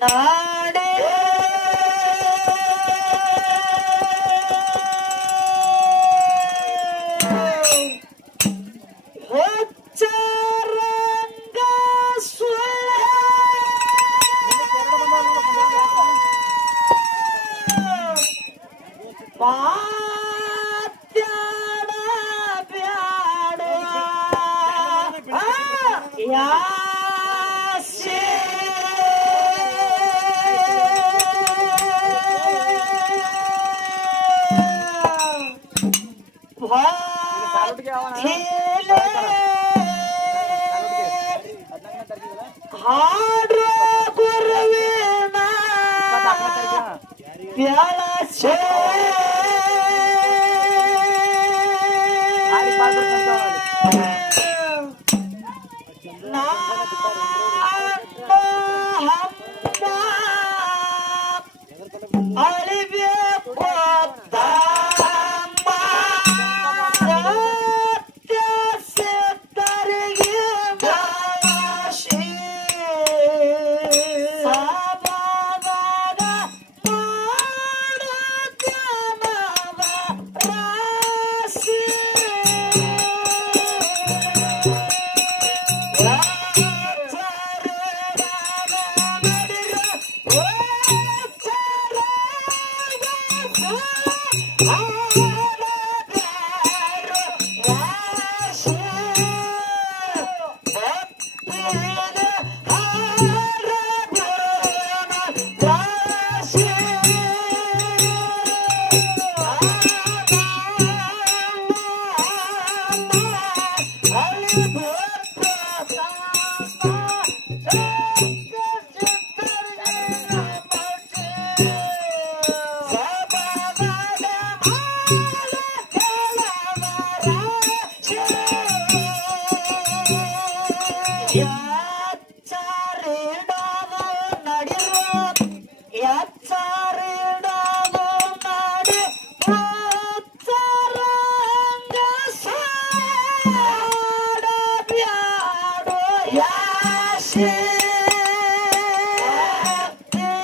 ನಾಡೇ ಹಾಡ್ರ ಗುರುವಿನ ಪ್ಯಾಳಸೆ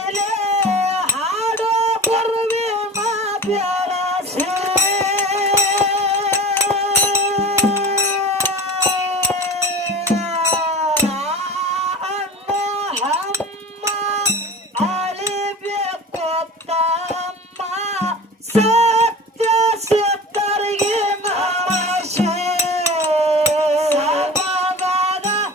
ಅಳಿಬೇಕು ಹಾಡೋ ಗುರುವಿನ ಪ್ಯಾಳಸೆ ಅಳಿಬೇಕು ತಮ್ಮ ಸತ್ಯ ಸಿದ್ಧರಿಗೆ ನಮಸ್ತೆ ಸಮಾಧಾನ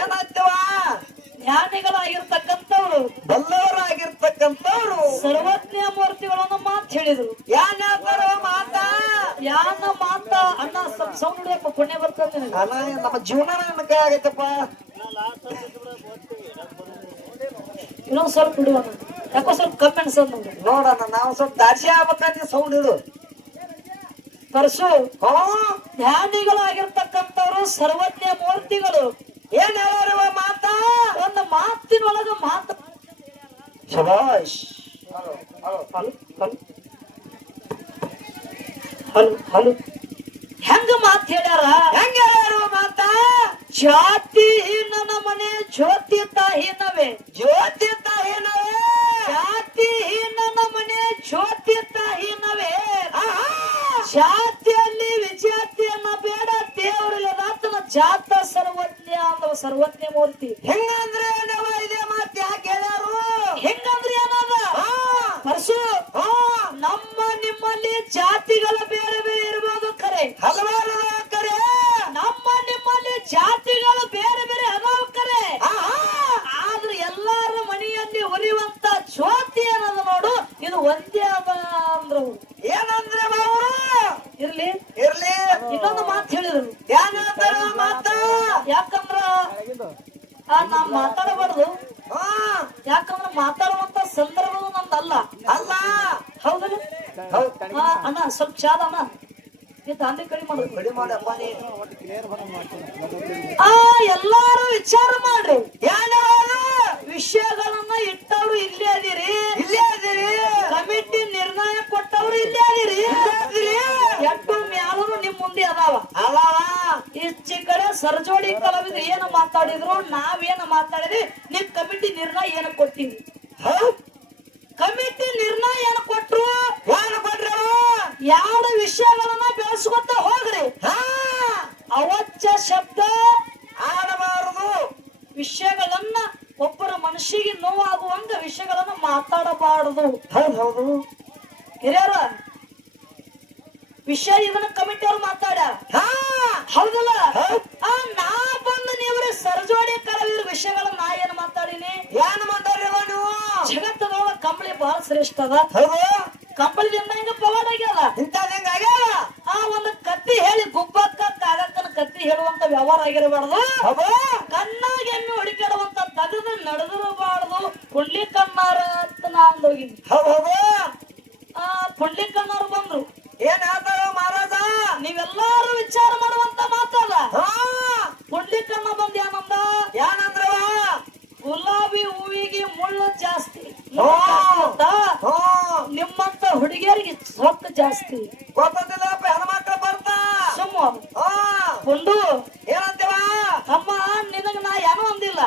ಏನಾಗ್ತವ ಜ್ಞಾನಿಗಳಾಗಿರ್ತಕ್ಕಂಥವ್ರು ಬಲ್ಲವರಾಗಿರ್ತಕ್ಕಂಥವ್ರು ಸರ್ವಜ್ಞ ಮೂರ್ತಿಗಳನ್ನು ಮಾತು ಹೇಳಿದ್ರು. ಯಾನ ಮಾತಾ ಯಾನ ಮಾತಾ ಅಣ್ಣ ಸ್ವಲ್ಪ ಸೌಂಡ್ ಹಿಡಿಯಪ್ಪ, ಪುಣ್ಯ ಬರ್ತದೆ ನಮ್ಮ ಜೀವನ ನನ್ನ ಕೈ ಆಗೈತಪ್ಪ. ಇನ್ನೊಂದು ಸ್ವಲ್ಪ ಬಿಡುವ, ಯಾಕೋ ಸ್ವಲ್ಪ ಕಮ್ಮಿ ಅನ್ಸದ್ ನಮ್ಗೆ. ನೋಡೋಣ ನಾವು ಸ್ವಲ್ಪ ದಾರ್ಶಿ ಆಗ್ಬೇಕಂತ ಸೌಂಡ್ ಇಡು ಪರಸು. ಜ್ಞಾನಿಗಳಾಗಿರ್ತಕ್ಕಂಥವ್ರು ಸರ್ವಜ್ಞ ಮೂರ್ತಿಗಳು ಏನ್ ಹೇಳರುವ ಮಾತಾ ಒಂದು ಮಾತಿನೊಳಗ ಮಾತು ಶಬಾಷ್. ಹಲೋ ಹೆಂಗ ಮಾತ್ ಹೇಳ್ಯಾರ? ಹೆಂಗ ಹೇಳುವ ಮಾತಾ? ಜಾತಿ ಹೀನನ ಮನೆ ಜ್ಯೋತಿ ತಾಹೀನವೇ, ಜ್ಯೋತಿ ತಾಹೀನವೇ, ಜಾತಿ ಹೀನನ ಮನೆ ಜ್ಯೋತಿ ತಾಹೀನವೇ. ಜಾತಿಯಲ್ಲಿ ವಿಜಾತಿಯನ್ನ ಬೇಡ, ದೇವರಲ್ಲಿ ರಾತನ ಜಾತ ಸರ್ವಜ್ಞ ಅಂದವ ಸರ್ವಜ್ಞ ಮೂರ್ತಿ. ಹೆಂಗಂದ್ರೆ ಇದೇ ಮಾತು ಯಾಕೆ ಹೇಳ್ಯಾರು? ಹೆಂಗಂದ್ರೆ ಏನದ ಪರಸು, ನಮ್ಮ ನಿಮ್ಮಲ್ಲಿ ಜಾತಿಗಳ ಬೇರೆ ಬೇರೆ ಇರ್ಬೋದು, ಕರೆ ನಮ್ಮ ನಿಮ್ಮಲ್ಲಿ ಜಾತಿಗಳು ಬೇರೆ ಬೇರೆ ಅದಾವ ಕರೆ ಆದ್ರೆ ಎಲ್ಲಾರ ಮನೆಯಲ್ಲಿ ಉರಿಯುವಂತ ಜ್ಯೋತಿ ಏನದ ನೋಡು ಇದು ಒಂದೇ ಅದ ಅಂದ್ರು ಏನಂದ್ರೆ ಅವರು ಇರ್ಲಿ ಇನ್ನೊಂದು ಮಾತು ಹೇಳಿದ್ರು ಮಾತ ಯಾಕಂದ್ರ ನಾ ಮಾತಾಡಬಾರ್ದು ಯಾಕಂದ್ರೆ ಮಾತಾಡುವಂತ ಸಂದರ್ಭವು ನಮ್ದಲ್ಲ ಅಲ್ಲ ಹೌದಲ್ಲ ಅಣ್ಣ ಸ್ವಲ್ಪ ಚಾದ ಅಣ್ಣ ದಾಂಧೆ ಕಡಿಮೆ ಮಾಡಪ್ಪ ಎಲ್ಲಾರು ವಿಚಾರ ಮಾಡ್ರಿ ವಿಷಯಗಳನ್ನ ಇಟ್ಟವ್ರು ಇಲ್ಲೇ ಅದಿರಿ ಕಮಿಟಿ ನಿರ್ಣಯ ಕೊಟ್ಟವ್ರು ಇಲ್ಲೇ ಅದಿರಿ ಎಟ್ಟು ಮ್ಯಾಲೂ ನಿಮ್ ಮುಂದೆ ಅದಾವ ಈಚೆ ಕಡೆ ಸರ್ಜೋಡಿ ಕಲಾವಿದ್ರು ಏನು ಮಾತಾಡಿದ್ರು ನಾವೇನು ಮಾತಾಡಿದ್ರಿ ನಿಮ್ ಕಮಿಟಿ ನಿರ್ಣಯ ಏನು ಕೊಟ್ಟಿವಿ ಕಮಿಟಿ ನಿರ್ಣಯ ಏನು ಕೊಟ್ರು ಎರಡು ವಿಷಯಗಳನ್ನ ಬೆಳೆಸ್ಕೊತ ಹೋಗ್ರಿ ಅವಚ್ಚ ಶಬ್ದ ಆಡಬಾರದು ವಿಷಯಗಳನ್ನ ಒಬ್ಬರ ಮನಸ್ಸಿಗೆ ನೋವಾಗುವಂತ ವಿಷಯಗಳನ್ನ ಮಾತಾಡಬಾರದು ಹೌದು ಹಿರಿಯರ ವಿಷಯ ಇದನ್ನ ಕಮಿಟಿ ಅವ್ರು ಮಾತಾಡ್ಯಾರ ಹೌದಲ್ಲ ನಾ ಬಂದು ನೀವ್ರಿ ಸರ್ಜೋಡಿ ಕಲಾವಿದ್ರ ವಿಷಯಗಳನ್ನ ನಾ ಏನ್ ಮಾತಾಡಿನಿ ಏನ್ ಮಾತಾಡ್ರಿ ನೀವು ಜಗತ್ತದೊಳಗ ಕಂಬಳಿ ಬಹಳ ಶ್ರೇಷ್ಠ ಅದ ಕಂಬಳಿದಿಂದ ಹಿಂಗ ಪವಾಡ ಆಗ್ಯದ ಒಂದು ಕತ್ತಿ ಹೇಳಿ ಗುಬ್ಬಕ್ಕ ಕಾಗಕ್ಕನ ಕತ್ತಿ ಹೇಳುವಂತ ವ್ಯವಹಾರ ಆಗಿರಬಾರ್ದು ಕಣ್ಣಾಗ ಎಮ್ಮೆ ಹುಡುಕಾಡುವಂತ ತಗದು ನಡೆದಿರಬಾರ್ದು ಪುಂಡ್ಲಿ ಕಣ್ಣಾರ ಅಂತ ನಾ ಅಂದೋಗಿನಿ ಪುಂಡ್ಲಿ ಕಣ್ಣಾರು ಬಂದ್ರು ಏನ್ ಹೇಳ್ತಾರ ಮಹಾರಾಜ ನೀವೆಲ್ಲಾರು ವಿಚಾರ ಮಾಡುವಂತ ಮಾತಲ್ಲ ಪುಂಡ್ಲಿ ಕಣ್ಣ ಬಂದ್ ಏನಂದ್ರ ಗುಲಾಬಿ ಹೂವಿಗೆ ಮುಳ್ಳು ಜಾಸ್ತಿ ನಿಮ್ಮಂತ ಹುಡುಗಿಯರಿಗೆ ಸೊಕ್ಕ ಜಾಸ್ತಿ ಗೊತ್ತಿಲ್ಲಪ್ಪ ಹೆಣ್ಮಕ್ಳು ಬರ್ತಾ ಸುಮ್ಮ ಕೊಂಡು ಏನಂತೇವ ಅಮ್ಮ ನಿನಗ ನಾ ಏನೋ ಅಂದಿಲ್ಲ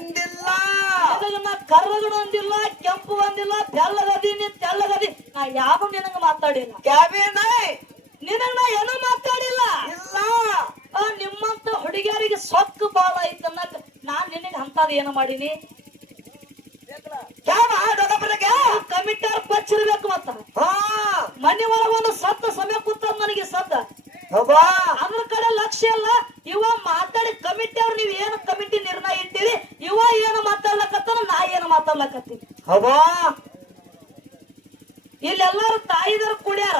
ನಿನಗ ನಾ ಕರ್ರಗಣ ಅಂದಿಲ್ಲ ಕೆಂಪು ಅಂದಿಲ್ಲ ತೆಳ್ಳಗದಿ ನೀ ತೆಳ್ಳಗದಿ ನಾ ಯಾವ ನಿನಗ ಮಾತಾಡಿಲ್ಲ ನಿನಗ ನಾ ಏನೋ ಮಾತಾಡಿಲ್ಲ ಇಲ್ಲ ನಿಮ್ಮಂತ ಹುಡುಗಿಯರಿಗೆ ಸೊಕ್ಕ ಬಾಳ ಐತನ್ನಕ್ ನಾನ್ ನಿನಗ ಅಂತದ ಏನು ಮಾಡೀನಿ ಕಮಿಟರ್ ಪಚ್ಚಿರ್ಬೇಕು ಮತ್ತ ಮನೆ ಒಳಗ ಒಂದು ಸತ್ತ ಸಮಯ ಕೂತ ನನಗೆ ಸದ್ದ ಅದ್ರ ಕಡೆ ಲಕ್ಷ್ಯ ಅಲ್ಲ ಇವ ಮಾತಾಡಿ ಕಮಿಟಿ ಅವ್ರು ನೀವ್ ಏನು ಕಮಿಟಿ ನಿರ್ಣಯ ಇಟ್ಟಿರಿ ಇವ ಏನು ಮಾತಾಡ್ಲಕತ್ತ ನಾ ಏನು ಮಾತಾಡ್ಲಕತ್ತೀನಿ ಇಲ್ಲೆಲ್ಲಾರು ತಾಯಿದಾರ ಕುಡ್ಯಾರ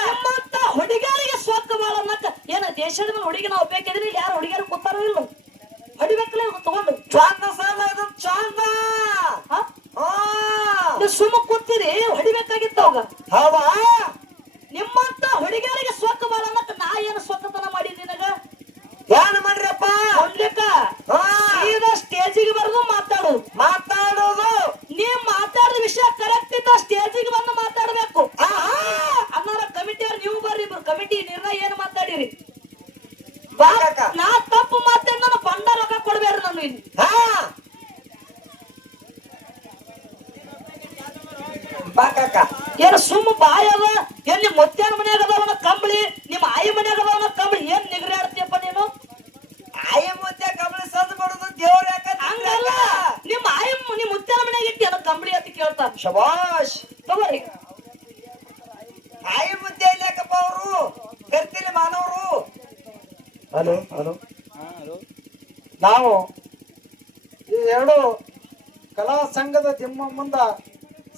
ನಿಮ್ಮಂತ ಹುಡುಗಿಯರಿಗೆ ಸೊಕ್ಕ ಬಾಳ ಅನ್ನಕ ಏನ ದೇಶದ ಮೇಲೆ ಹುಡುಗಿ ನಾವು ಬೇಕಿದ್ರೆ ಇಲ್ಲಿ ಯಾರು ಹುಡುಗಿಯರು ಕೂತಾರೋ ಇಲ್ಲ ಹೊಡಿಬೇಕಲ್ಲ ತಗೊಂಡು ಚಾಂದ ಸಾಲ ಇದು ಚಾಂದ ಸುಮ್ಮ ಕೂತೀರಿ ಹೊಡಿಬೇಕಾಗಿತ್ತು ಅವಾಗ ನಿಮ್ಮಂತ ಹುಡುಗಿಯರಿಗೆ ಸೊಕ್ಕ ಬಾಳ ಅನ್ನಕ ನಾ ಏನು ಸೊಕ್ಕತನ ಮಾಡಿ ನಿನಗ ಏನ್ ಮಾಡ್ರಪ್ಪ ಹೊಡ್ಲಿಕ್ಕ ಸೀದಾ ಸ್ಟೇಜಿಗೆ ಬರೋದು ಮಾತಾಡೋದು ನೀವ್ ಮಾತಾಡಿದ ವಿಷಯ ಕರೆಕ್ಟ್ ಇದ್ದ ಸ್ಟೇಜಿಗೆ ಬಂದು ಮಾತಾಡ್ಬೇಕು ಅನ್ನಾರ ಕಮಿಟಿಯವ್ರು ನೀವು ಬರ್ರಿ ಕಮಿಟಿ ನಿರ್ಣಯ ಏನ್ ಮಾತಾಡಿರಿ ನಾ ತಪ್ಪು ಮಾತಾಡಿ ನಾನು ಬಂಡ ರೊಕ್ಕ ಕೊಡ್ಬೇಡ್ರಿ ನಾನು ಇಲ್ಲಿ ಏನ್ ಸುಮ್ಮ ಬಾಯಿ ಅದ ಏನ್ ನಿಮ್ ಮುತ್ಯಾನ ಮನ್ಯಾಗ ಅದಾವನ ಕಂಬಳಿ ನಿಮ್ ಆಯಿ ಮನ್ಯಾಗ ಅದಾವನ ಕಂಬಳಿ ಏನ್ ನಿಗ್ರಿ ಆಡ್ತೀಯಪ್ಪ ನೀನು ಆಯಿ ಮುತ್ಯ ಕಂಬಳಿ ಸದ್ ಬರೋದು ದೇವ್ರ ಹಂಗಲ್ಲ ನಿಮ್ ಆಯಿ ನಿಮ್ ಮುತ್ಯಾನ ಮನ್ಯಾಗ ಇಟ್ಟಿ ಅದ ಕಂಬಳಿ ಅಂತ ಕೇಳ್ತಾರ ಶಬಾಷ್ ತಗೋರಿ ಆಯಿ ಮುತ್ಯ ಇಲ್ಲಾಕಪ್ಪ ಅವರು ಕರ್ತಿಲಿ ಮಾನವರು ಹಲೋ ನಾವು ಈ ಎರಡು ಕಲಾ ಸಂಘದ ನಿಮ್ಮ ಮುಂದ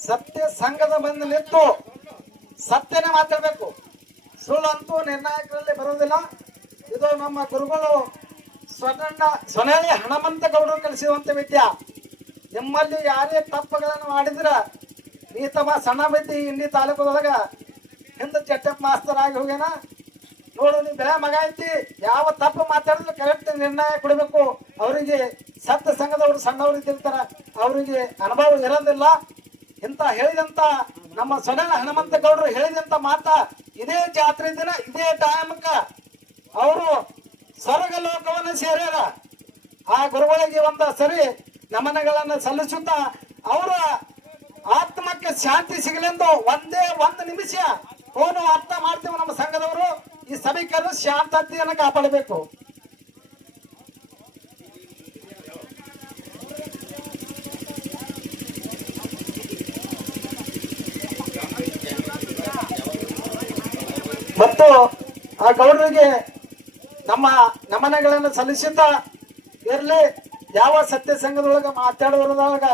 ಸತ್ಯ ಸಂಘದ ಬಂದು ನಿಂತು ಸತ್ಯನೇ ಮಾತಾಡ್ಬೇಕು ಸುಳ್ಳಂತೂ ನಿರ್ಣಾಯಕರಲ್ಲಿ ಬರುವುದಿಲ್ಲ ಇದು ನಮ್ಮ ಗುರುಗಳು ಸೊನೇಲಿ ಹಣಮಂತ ಗೌಡರು ಕಲಿಸುವಂತ ವಿದ್ಯೆ ನಿಮ್ಮಲ್ಲಿ ಯಾರೇ ತಪ್ಪುಗಳನ್ನು ಮಾಡಿದ್ರ ನೀ ತಮ್ಮ ಸಣ್ಣ ಬದ್ದಿ ಇಂಡಿ ತಾಲೂಕದೊಳಗ ಹಿಂದೆ ಚಟ್ಟಪ್ ಮಾಸ್ತರ್ ಆಗಿ ಹೋಗ್ಯಾನ ನೋಡು ನೀ ಬೆಳೆ ಮಗ ಐತಿ ಯಾವ ತಪ್ಪು ಮಾತಾಡಿದ್ರು ಕರೆಕ್ಟ್ ನಿರ್ಣಯ ಕೊಡಬೇಕು ಅವರಿಗೆ ಸತ್ಯ ಸಂಘದವರು ಸಣ್ಣವರು ಇದ್ದಿರ್ತಾರ ಅವರಿಗೆ ಅನುಭವ ಇರೋದಿಲ್ಲ ಇಂತ ಹೇಳಿದಂತ ನಮ್ಮ ಸೊನೇಲ ಹನುಮಂತ ಗೌಡರು ಹೇಳಿದಂತ ಮಾತ ಇದೇ ಜಾತ್ರೆ ದಿನ ಇದೇ ಟೈಮಕ್ಕ ಅವರು ಸ್ವರ್ಗ ಲೋಕವನ್ನು ಸೇರ್ಯಾರ ಆ ಗುರುಗಳಿಗೆ ಒಂದ ಸರಿ ನಮನಗಳನ್ನ ಸಲ್ಲಿಸುತ್ತಾ ಅವರ ಆತ್ಮಕ್ಕೆ ಶಾಂತಿ ಸಿಗಲೆಂದು ಒಂದೇ ಒಂದು ನಿಮಿಷ ಫೋನು ಅರ್ಥ ಮಾಡ್ತೇವೆ ನಮ್ಮ ಸಂಘದವರು ಈ ಸಭಿಕರು ಶಾಂತತೆಯನ್ನು ಕಾಪಾಡಬೇಕು ಮತ್ತು ಆ ಗೌಡರಿಗೆ ನಮ್ಮ ನಮನಗಳನ್ನು ಸಲ್ಲಿಸುತ್ತಾ ಇರ್ಲಿ. ಯಾವ ಸತ್ಯ ಸಂಘದೊಳಗ ಮಾತಾಡುವುದೊಳಗ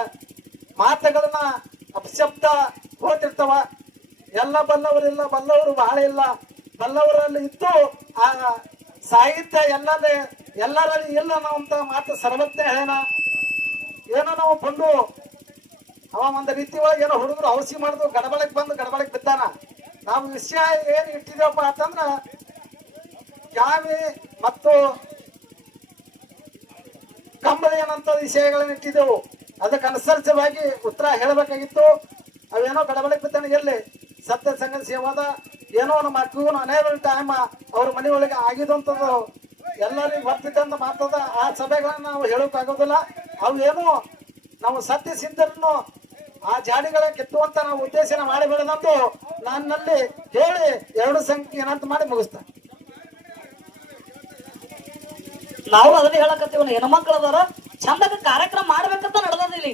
ಮಾತುಗಳನ್ನ ಅಪಶಬ್ದ ಹೋಗ್ತಿರ್ತಾವ. ಎಲ್ಲ ಬಲ್ಲವರಿಲ್ಲ, ಬಲ್ಲವರು ಬಹಳ ಇಲ್ಲ. ಬಲ್ಲವರಲ್ಲಿ ಇದ್ದು ಆ ಸಾಹಿತ್ಯ ಎಲ್ಲರಲ್ಲಿ ಇಲ್ಲ ಅನ್ನುವಂತ ಮಾತು ಸರ್ವಜ್ಞ ಹೇಳೋಣ. ಏನೋ ನಾವು ಬಂದು ಅವ ಒಂದು ರೀತಿ ಒಳಗೆ ಏನೋ ಹುಡುಗರು ಔಷಧಿ ಮಾಡಿದ್ರು, ಗಡಬಡಕ್ ಬಂದು ಗಡಬಡಕ್ ಬಿದ್ದಾನ. ನಾವು ವಿಷಯ ಏನ್ ಇಟ್ಟಿದೇವಪ್ಪ ಅಂತಂದ್ರ ಜಾವಿ ಮತ್ತು ಕಂಬಳಿ ಏನಂತ ವಿಷಯಗಳನ್ನ ಇಟ್ಟಿದ್ದೆವು. ಅದಕ್ಕೆ ಅನುಸರಿಸವಾಗಿ ಉತ್ತರ ಹೇಳಬೇಕಾಗಿತ್ತು. ಅವೇನೋ ಗಡಬಡಕ್ ಬಿದ್ದಾನ. ಎಲ್ಲಿ ಸತ್ಯ ಸಂಘ ಸೇವಾದ ಏನೋ ನಮ್ಮ ಮಕ್ಕಳು ಅನೇಕ ಟೈಮ್ ಅವ್ರ ಮನೆಯೊಳಗೆ ಆಗಿದಂಥದ್ದು ಎಲ್ಲರಿಗೂ ಬರ್ತಿದ್ದಂತ ಮಾತದ. ಆ ಸಭೆಗಳನ್ನ ನಾವು ಹೇಳೋಕ್ಕಾಗೋದಿಲ್ಲ. ಅವು ಏನು ನಾವು ಸತ್ಯ ಸಿದ್ಧರನ್ನು ಆ ಜಾಡಿಗಳ ಕೆತ್ತುವಂತ ನಾವು ಉದ್ದೇಶನ ಮಾಡಿಬೇಡದಂತೂ ನನ್ನಲ್ಲಿ ಹೇಳಿ 2 ಸಂಖ್ಯೆ ಏನಂತ ಮಾಡಿ ಮುಗಿಸ್ತ. ನಾವು ಅದನ್ನ ಹೇಳಕತ್ತೀವ. ಹೆಣ್ಮಕ್ಳದವ್ರ ಚಂದಾಗ ಕಾರ್ಯಕ್ರಮ ಮಾಡ್ಬೇಕಂತ ನಡೆದಿಲ್ಲ.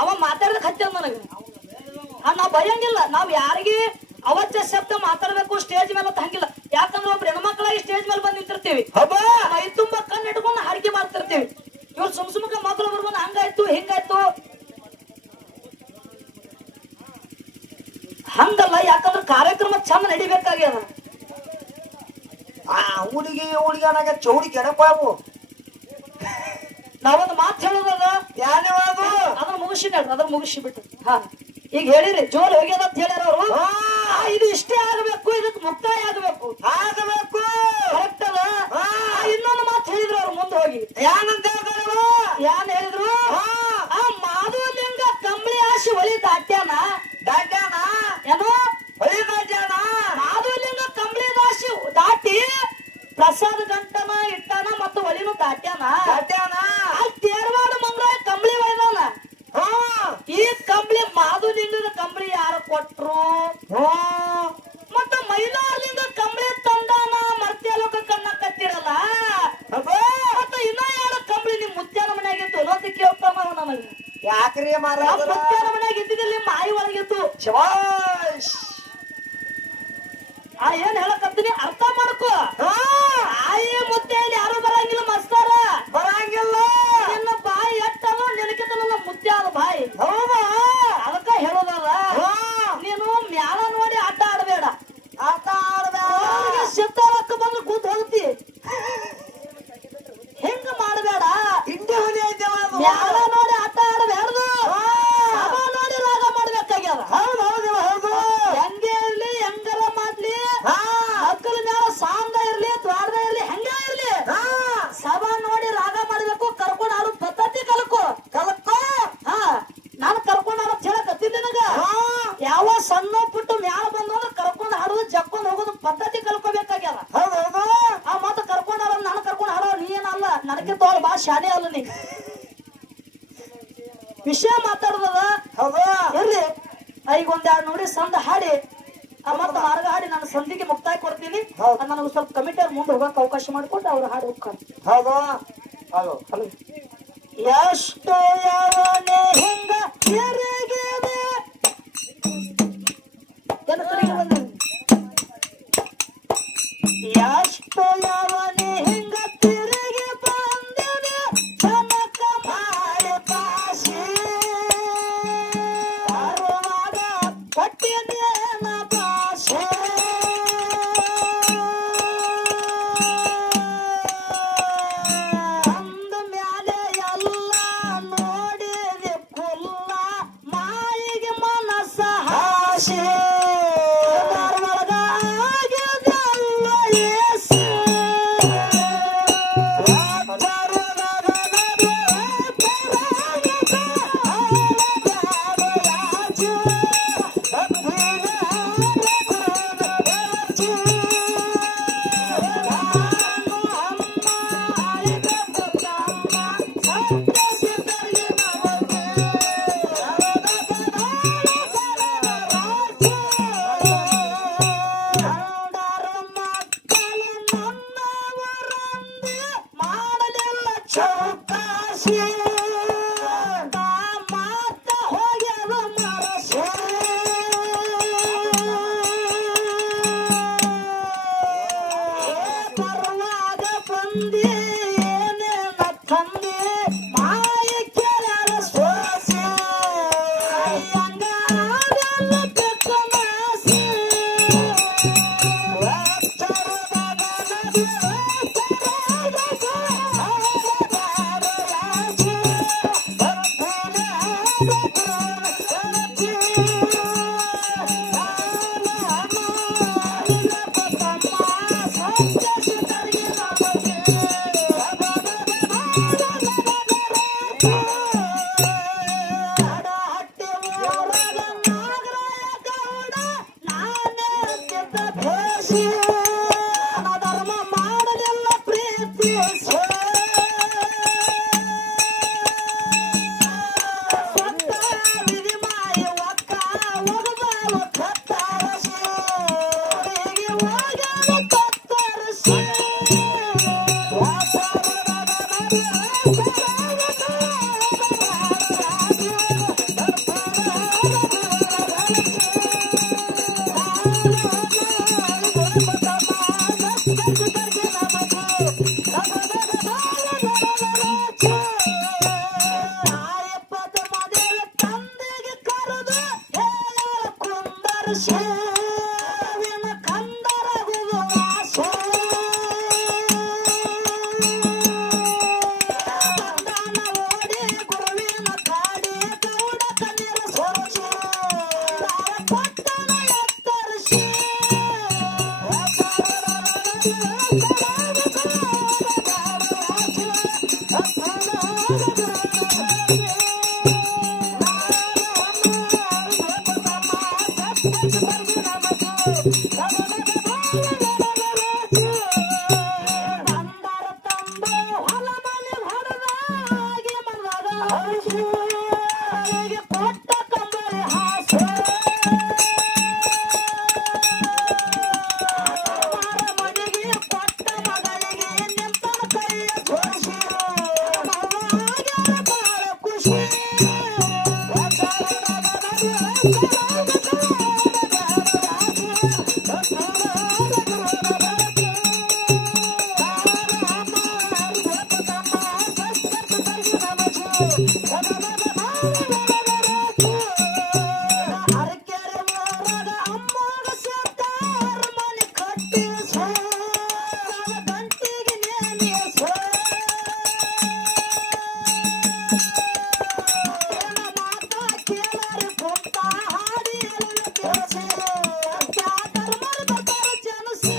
ಅವ ಮಾತಾಡಿದ ಹತ್ತಿ ನನಗೆ ನಾವ್ ಭಯಂಗಿಲ್ಲ. ನಾವ್ ಯಾರಿಗೆ ಅವಚ್ಚ ಶಬ್ದ ಮಾತಾಡ್ಬೇಕು ಸ್ಟೇಜ್ ಮೇಲೆ ಹಂಗಿಲ್ಲ. ಯಾಕಂದ್ರೆ ಒಬ್ರು ಹೆಣ್ಮಕ್ಳಾಗಿ ಸ್ಟೇಜ್ ಮೇಲೆ ಬಂದು ನಿಂತಿರ್ತೀವಿ. ಮೈ ತುಂಬಾ ಕಣ್ಣು ಇಟ್ಕೊಂಡು ಹಾಡಿಕೆ ಮಾಡ್ತಿರ್ತೀವಿ. ಇವ್ರು ಸುಮ್ಕ ಮಕ್ಕಳು ಬರ್ಬೋದು ಹಂಗಾಯ್ತು ಹಿಂಗಾಯ್ತು ಹಂಗಲ್ಲ. ಯಾಕಂದ್ರೆ ಕಾರ್ಯಕ್ರಮ ಚಂದ ನಡಿಬೇಕಾಗ್ಯದ. ಆ ಹುಡುಗಿಯನಾಗ ಚೌಡಿ ಕೆಡಪಾವು. ನಾವೊಂದು ಮಾತು ಹೇಳೋದದ ಯಾವ್ದು ಅದನ್ನ ಮುಗಿಸಿ ನೋಡ್ರಿ. ಅದನ್ನ ಮುಗಿಸಿ ಬಿಟ್ಟು ಈಗ ಹೇಳಿರಿ ಜೋರ್ ಹೋಗ್ಯದ ಅಂತ ಹೇಳ್ಯಾರ ಅವರು. ಇದು ಇಷ್ಟೇ ಆಗಬೇಕು, ಇದಕ್ಕೆ ಮುಕ್ತಾಯ ಆಗಬೇಕು ಕರೆಕ್ಟ್ ಅದ. ಇನ್ನೊಂದು ಮಾತು ಹೇಳಿದ್ರು ಅವ್ರು ಮುಂದೆ ಹೋಗಿ. ಏನ್ ಹೇಳಿದ್ರು? ಆ ಮಾಧುಲಿಂಗ ಕಂಬಳಿ ಆಶಿ ಹೊಳಿ ದಾಟ್ಯಾನ ಏನೋ ಹೊಳಿ ದಾಟ್ಯಾನ. ಮಾಧುಲಿಂಗ ಕಂಬಳಿ ದಾಶಿ ದಾಟಿ ಪ್ರಸಾದ ಗಂಟನ ಇಟ್ಟಾನ ಮತ್ತು ಹೊಳಿನೂ ದಾಟ್ಯಾನ. ಅಲ್ಲಿ ತೇರ್ವಾಡ ಮಂಗ್ರಾಯ ಕಂಬಳಿ ಒಯ್ದಾನ. ಈ ಕಂಬಳಿ ಮಾಧುಲಿಂಗದ ಕಂಬಳಿ ಯಾರು ಕೊಟ್ರು? ಮತ್ತ ಮೈಲಾರಲಿಂಗ ಕಂಬಳಿ ತಂದಾನ. ಮರ್ತ್ಯಾಲೋಕ ಕಣ್ಣ ಕತ್ತಿರಲ್ಲ. ಮತ್ತ ಇನ್ನ ಯಾರು ಕಂಬಳಿ ನಿಮ್ ಮುತ್ಯಾನ ಮನ್ಯಾಗಿತ್ತು ಅನ್ನೋದು ಕೇಳ್ತಾನ ನನಗೆ. ಯಾಕ್ರಿ ಮುತ್ಯಾನ ಮನ್ಯಾಗ ಇದ್ದಿದ್ದಿಲ್ಲ, ನಿಮ್ಮ ಆಯಿ ಒಳಗಿತ್ತು. ಏನ್ ಹೇಳಕತ್ತೀನಿ ಅರ್ಥ ಮಾಡ್ಕೋ. ಆಯಿ ಮುತ್ತೆಯಲ್ಲಿ ಯಾರು ಬರಂಗಿಲ್ಲ ಮಸ್ತಾರ, ಬರಂಗಿಲ್ಲ. ನಿನ್ನ ಬಾಯಿ ಎಟ್ಟದ ನೆನಕಿತನಲ್ಲ ಮುತ್ಯ ಅದ ಬಾಯಿ. ಅದಕ್ಕ ಹೇಳೋದಲ್ಲ, ನೀನು ಮ್ಯಾಲ ನೋಡಿ ಆಟ ಆಡಬೇಡ. ಸಿದ್ಧಾರಕ್ಕ ಬಂದು ಕೂತ್ ಹೋಗ್ತಿ ಹೆಂಗ ಮಾಡಬೇಡ. ಮ್ಯಾಲ ನೋಡಿ ಆಟ ಆಡಬೇಡ್ದು, ಸಭಾ ನೋಡಿ ರಾಗ ಮಾಡ್ಬೇಕಾಗ್ಯದ. ಹೆಂಗೆ ಇರ್ಲಿ ಹೆಂಗರ ಮಾಡ್ಲಿ, ಮಕ್ಕಳ ಮ್ಯಾಲ ಸಾಂದ ಇರ್ಲಿ ದ್ವಾರದ ಇರ್ಲಿ ಹೆಂಗ ಇರ್ಲಿ, ಸಭಾ ನೋಡಿ ರಾಗ ಮಾಡ್ಬೇಕು. ಕರ್ಕೊಂಡ್ ಆಡೋ ಪದ್ಧತಿ ಕಲ್ಕೋ. ನಾನು ಕರ್ಕೊಂಡ್ ಆಡೋ ಹೇಳಕತ್ತೀನಿ ನನಗ. ಯಾವ ಸಣ್ಣ ಪುಟ್ಟು ಮ್ಯಾಲ ಬಂದ್ರೆ ಕರ್ಕೊಂಡ್ ಹಾಡೋದು ಜಕ್ಕೊಂಡ್ ಹೋಗೋದು ಪದ್ಧತಿ ಕಲ್ಕೋಬೇಕಾಗ್ಯದ. ಆ ಮತ್ತ ಕರ್ಕೊಂಡ್ ಆಡೋ ನಾನು ಕರ್ಕೊಂಡ್ ಹಾಡೋ ನೀ ಏನಲ್ಲ, ನನಗೆ ತೋಳ ಬಾ ಶಾನೆ ಅಲ್ಲ ನೀ. ವಿಷಯ ಮಾತಾಡೋದ ಇರ್ಲಿ. ಈಗ ಒಂದೆರಡು ನೋಡಿ ಸಂದ ಹಾಡಿ ಮತ್ತ ಮಾರ್ಗ ಹಾಡಿ ನಾನು ಸಂಧಿಗೆ ಮುಕ್ತಾಯ ಕೊಡ್ತೀನಿ. ನನಗೆ ಸ್ವಲ್ಪ ಕಮಿಟಿಯವ್ರ ಮುಂದೆ ಹೋಗಕ್ ಅವಕಾಶ ಮಾಡಿಕೊಂಡು ಅವ್ರು ಹಾಡಿ ಹೋಗ್ತಾರೆ. ಎಷ್ಟು ಯಾವನೇ ಹಿಂಗ ತಿರುಗಿದೆ ಎಷ್ಟು ಯಾವನೇ ಹಿಂಗ ತಿರುಗಿ ಬಂದಿದೆ ಜನಕ ಮಾಡಿ ಪಾಶಿ ಅರುವಾಗ ಕೊಟ್ಟಿದ್ದೇನ ಭಾಷೆ. ಅಂದ ಮ್ಯಾಲೆ ಎಲ್ಲ ನೋಡಿದೆ ಕುಲ್ಲ ಮಾಯಿಗೆ ಮನಸ್ಸ ಹಾಶೆ. ಬಂದಾರ ತಂದು ಹೊಲ ಮನೆ ಹೊಡೆದಾಗಿ ಮನದಾಗ ಹರಿಸಿಗೆ ಕೊಟ್ಟ ಕಂಬಳಿ ಹಾಸು ಮನೆಗೆ ಕೊಟ್ಟ ಮಗಳಿಗೆ ನಿಂತನ ಕೈಯ ಜೋಡಿಸಿ ಬಾಳ ಖುಷಿ ಅರಕೆರೆ ಮೋರಾಗ ಅಮ್ಮಗ ಸೇತಾರ ಮನೆ ಕಟ್ಟಿಸೋ ಗಂಟಿಗೆ ನೇಮಿಸೋ ಮಾತಾ ಕೇಳಾರಿ ಕುಂತ ಹಾಡಿ ಕೇಳಿಸಿ ಕ್ಯಾಕರ್ ಮರ್ಬತಾರ ಜನಸಿ